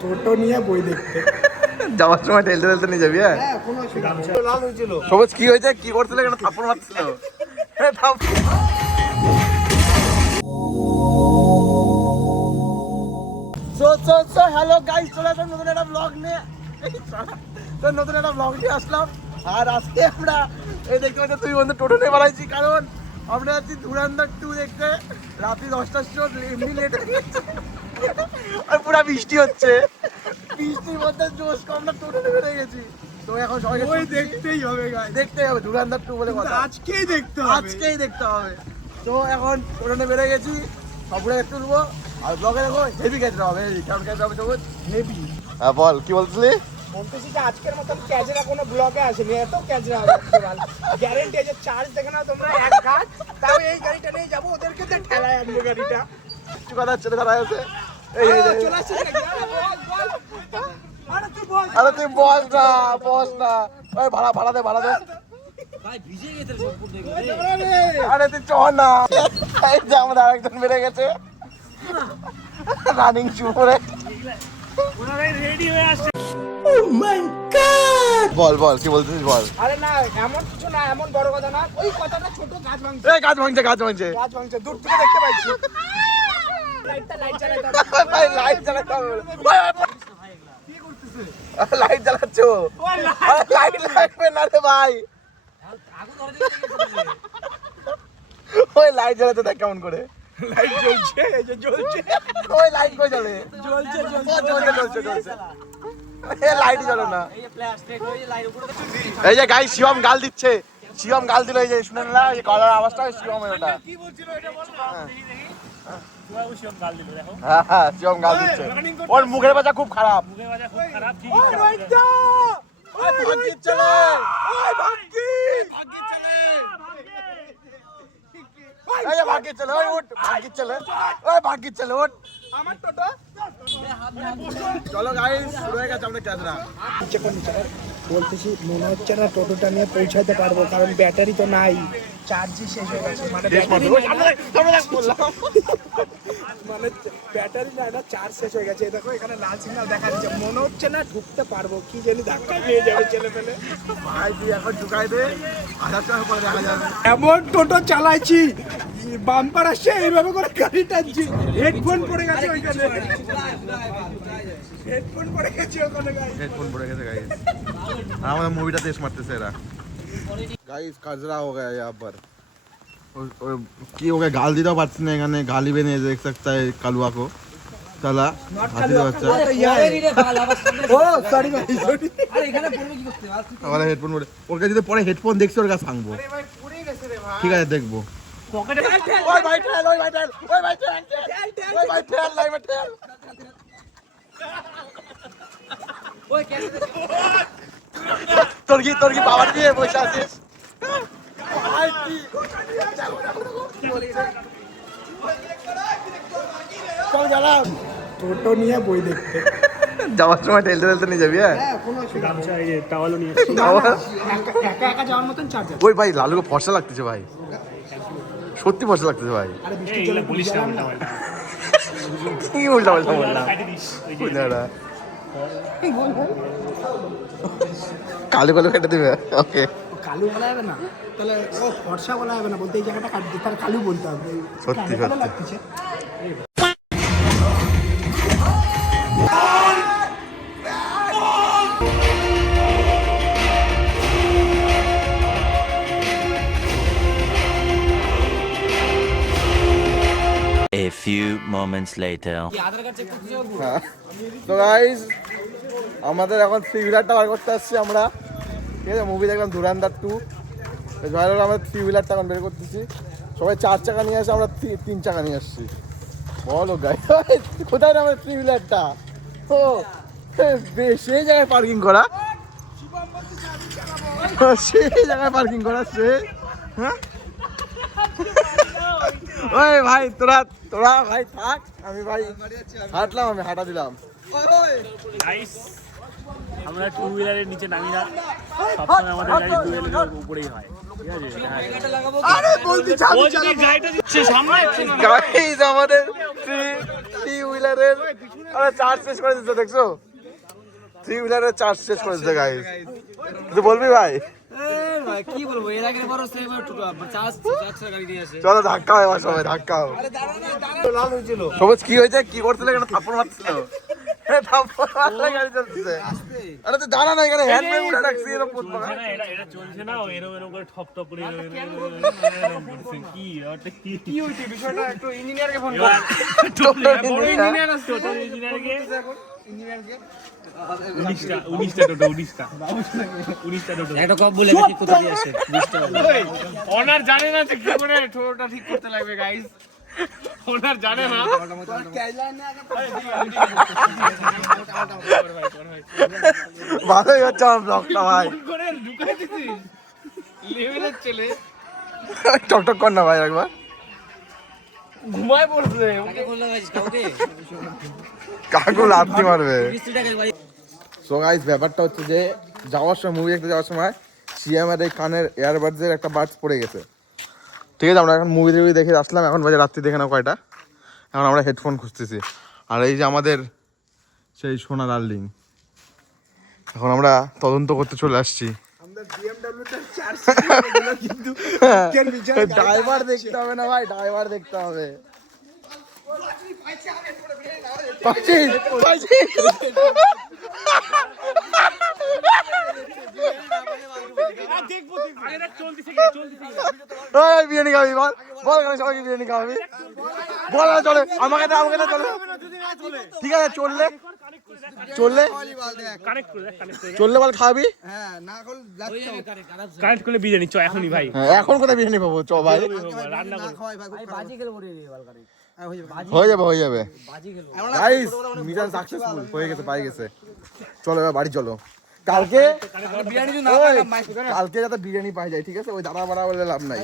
টোটো নিয়ে বই দেখতে যাওয়ার সময় ঠেলতে ঠেলতে নিয়ে যাবি। হ্যাঁ কোনো অসুবিধা নেই। লাল হয়েছিল সবুজ কি হয়েছে, কি করছিল, কেন থাপ্পড় মারছিল? হ্যালো গাইস, চলে আসলাম নতুন একটা ব্লগ নিয়ে। তো নতুন একটা ব্লগ নিয়ে আসলাম। আর আজকে আমরা এই দেখতে পাচ্ছি তুই বন্ধু টোটো নিয়ে বাড়াইছি, কারণ আমরা যাচ্ছি ধুরন্ধর 2 দেখতে। রাত্রি 10টার শো, এমনি লেট হয়ে গেছে আর পুরা বৃষ্টি হচ্ছে। বৃষ্টির মধ্যে জোশ কম, আমরা টোটো নিয়ে বেরিয়ে গেছি। তো এখন সবাই দেখতেই হবে গাইস, দেখতেই হবে ধুরন্ধর 2 বলে কথা, আজকেই দেখতে হবে, আজকেই দেখতে হবে। তো এখন টোটো নিয়ে বেরিয়ে গেছি, সবগুলো একটু তুলবো। আর ব্লগে দেখো হেভি খেতে হবে, কেমন খেতে হবে সবুজ হেভি। হ্যাঁ বল, কি বলছিলি? বলতেছি যে আজকের মতন ক্যাজেরা কোনো ব্লগে আসেনি, এত ক্যাজেরা হবে গ্যারেন্টি আছে। চার্জ দেখে নাও তোমরা এক ঘাট, তাও এই গাড়িটা নিয়ে যাবো, ওদেরকে তো ঠেলায় আনবো গাড়িটা। কিছু কথা ছেলে দাঁড়ায় আছে, এই চলে আসছে নাকি? আরে তুই বল, আরে তুই বস না, বস না, ওই ভাড়া দে ভাই ভিজে গেছে সবপুর দেখলে আরে তুই চল না। এই যে আমাদের আরেকজন বেড়ে গেছে রানিং শু পরে। ওনারাই রেডি হয়ে আসছে। বল কি বলছিস বল। আরে না এমন কিছু না, এমন বড় কথা না, ওই কথাটা ছোট, গাছ ভাঙছে, এই গাছ ভাঙছে গাছ ভাঙছে, দূর থেকে দেখতে পাচ্ছি। লাইট জ্বালাতে হবে ভাই, লাইট জ্বালাতে হবে। কি করতেছে? লাইট জ্বালাচ্ছ? লাইট লাগবে না রে ভাই, আগুন ধরে দিয়েছে। ওই লাইট জ্বালাতে দেখ কেমন করে। লাইট জ্বলছে, এই যে জ্বলছে, ওই লাইট কই জ্বলে? জ্বলছে, জ্বলছে। এ লাইট জ্বলে না। এই যে ফ্ল্যাশ টেক হয়ে লাইট উপরে এই যে গাইস শিবম গাল দিচ্ছে, শিবম গাল দিল, এই যে শুনেন না এই গলার আওয়াজটা, শিবমের ওটা। কি বলছিল এটা বল না, দেখি তুই শিবম গাল দিল দেখো। হ্যাঁ শিবম গাল দিচ্ছে, ওর মুখের ভাষা খুব খারাপ। মুখের বাজা খুব খারাপ। ঠিক ওই রোহিতদা, ওই ভাগ্যিস চলে, ওই ভাগ্যি, এই যে ভাগ্যিস চলে, ওই উঠ, ভাগ্যিস চলে ওঠ। আমার টোটো চলো গাইস, শুরু হয়ে গেছে আমাদের ক্যামেরা। বলতেছি মনে হচ্ছে না টোটোটা নিয়ে পৌঁছাতে পারবো, কারণ ব্যাটারি তো নাই, চার্জই শেষ হয়ে গেছে। মানে ব্যাটারি মানে ব্যাটারি নাই না, চার্জ শেষ হয়ে গেছে। দেখো এখানে লাল সিগন্যাল দেখা যাচ্ছে, মনে হচ্ছে না ঢুকতে পারবো, কি জানি ধাক্কা দিয়ে যাবে ছেলে পেলে। ভাই তুই এখন ঢুকাই দে, 1000 টাকা পরে দেখা যাবে। এমন টোটো চালাইছি, বাম্পার আসছে এইভাবে করে গাড়ি টানছি, হেডফোন পড়ে গেছে ওইখানে, হেডফোন পড়ে গেছে ওখানে গাইস, হেডফোন পড়ে গেছে গাইস। আমাদের মুভিটা দেশ মারতেছে এরা। गाइस कजरा हो गया यहाँ पर, और की हो गया, गाल दी तो पार्टी ने एखाने गाली भी नहीं देख सकता है कलुआ को। चला हाथी बच्चा ও সরি ভাই, সরি। আরে এখানে পড়বে কি করতে? हमारा हेडफोन पड़े, ওর কাছে যদি পরে হেডফোন দেখছি ওর কাছে ভাঙবো। আরে ভাই পুড়ে গেছে রে ভাই। ঠিক আছে দেখবো। পকেটে ওই ভাই ঠেল, ওই ভাই ঠেল, ওই ভাই ঠেল, ওই ভাই ঠেল, লাইভে ঠেল। ওই ক্যাসে তোর কি পাওয়ার দিয়ে বসে আছিস? চল গেলাম টোটো নিয়ে বই দেখতে। যাওয়ার সময় ঠেলতে ঠেলতে নিয়ে যাবি। হ্যাঁ হ্যাঁ কোনো অসুবিধা নেই। এই যে টাওয়ালও নিয়ে একা একা যাওয়ার মতন চার্জ আছে। ওই ভাই লালুকে ফর্সা লাগতেছে ভাই, সত্যি ফর্সা লাগতেছে ভাই। আরে বৃষ্টি চলে বলিস না না। কি উল্টা পাল্টা বললাম, কালো কালো কেটে দিবে। ওকে কালু বলা যাবে না, তাহলে ও ফর্সা বলা যাবে না, বলতে এই জায়গাটা কাটতে, তার কালু বলতে হবে। সত্যি, কালো সত্যি। লাগতেছে। A few moments later. Aadhaar card check করতে যাবো। তো গাইস আমাদের এখন 3 হুইলারটা বার করতে আসছি আমরা, ঠিক আছে? মুভি দেখলাম ধুরন্ধর 2, তো যাই হোক আমরা 3 হুইলারটা এখন বের করতেছি। সবাই 4 চাকা নিয়ে আসে, আমরা 3 চাকা নিয়ে আসছি। বলো গাইস কোথায় রে আমাদের 3 হুইলারটা? ও সেই জায়গায় পার্কিং করা, সেই জায়গায় পার্কিং করা সে। হ্যাঁ ওই ভাই তোরা ভাই থাক, আমি ভাই হাঁটলাম, আমি হাঁটা দিলাম। গাইস আমরা টু হুইলারের নিচে নামি না, সবসময় আমাদের গাড়ি টু হুইলারের উপরেই হয়, ঠিক আছে? আরে বলছি ও যদি গাড়িটা দিচ্ছে সামনে গাইস আমাদের 3 হুইলারের আরে চার্জ শেষ করে দিচ্ছে দেখছো, 3 হুইলারের চার্জ শেষ করে দিচ্ছে গাইস। তুই বলবি ভাই? কি বলবো, এর আগে বড় সেভার চার্জ গাড়ি দিয়ে আসে। চলো ধাক্কা হয় আমার সবাই, ধাক্কা হয়। সবুজ কি হয়েছে, কি করছিল এখানে? থাপ্পড় মারছিল, থাপ্পড় মারলে গাড়ি চলতেছে। আরে তুই দাঁড়া না, এখানে হ্যান্ড ব্রেক উঠে রাখছি, এরকম পুতপা। চলছে না, এটা চলছে না, ও এরকম করে ঠপ ঠপ করে কি হয়েছে বিষয়টা একটু ইঞ্জিনিয়ারকে ফোন এবার বড় ইঞ্জিনিয়ার আছে টোটাল ইঞ্জিনিয়ারকে ইঞ্জিনিয়ারকে 19টা টোটো একটা কপ বলে দেখি কোথা দিয়ে আসে 20 টাকা। ওনার জানে না যে কি করে টোটোটা ঠিক করতে লাগবে গাইস, ওনার জানে না। ভালোই হচ্ছে আমার ব্লগটা ভাই, করে ঢুকাই দিছিস লেভেলের ছেলে, টকটক কর না ভাই একবার। ঘুমায় পড়ছে। কাকে বললো গাইস, কাউকে কাকু লাথি মারবে। 20 টাকা ভাই। সো গাইস ব্যাপারটা হচ্ছে যে যাওয়ার সময়, মুভি দেখতে যাওয়ার সময় সিএমের এই কানের এয়ারবাডসের একটা বাডস পড়ে গেছে। ঠিক আছে, আমরা এখন মুভি দেখে আসলাম, এখন বাজে রাত্রি দেখে না কয়টা, এখন আমরা হেডফোন খুঁজতেছি। আর এই যে আমাদের সেই সোনা ডার্লিং, এখন আমরা তদন্ত করতে চলে আসছি। আমরা BMW তে 4 সিট এগুলো কিন্তু কেন বিচার ড্রাইভার দেখতে হবে না ভাই, ড্রাইভার দেখতে হবে। পাচ্ছি পাচ্ছি। এই বিরিয়ানি খাবি বল, বল কেন সবাইকে বিরিয়ানি খাওয়াবি, বল না চলে, আমাকে না চলে। ঠিক আছে চললে চললে বল খাবি। কানেক্ট করলে বিরিয়ানি চ এখনই ভাই, হ্যাঁ, এখন কোথায় বিরিয়ানি পাবো, চ ভাই। রান্না করো। বাজি খেলে পড়ে রে বাল করে। হয়ে যাবে বাজি খেলো। গাইস, মিশন সাকসেসফুল হয়ে গেছে, পাই গেছে। চলো এবার বাড়ি চলো, কালকে কালকে যাতে বিরিয়ানি পাই যায়, ঠিক আছে? ওই দাঁড়া বাড়া বলে লাভ নাই।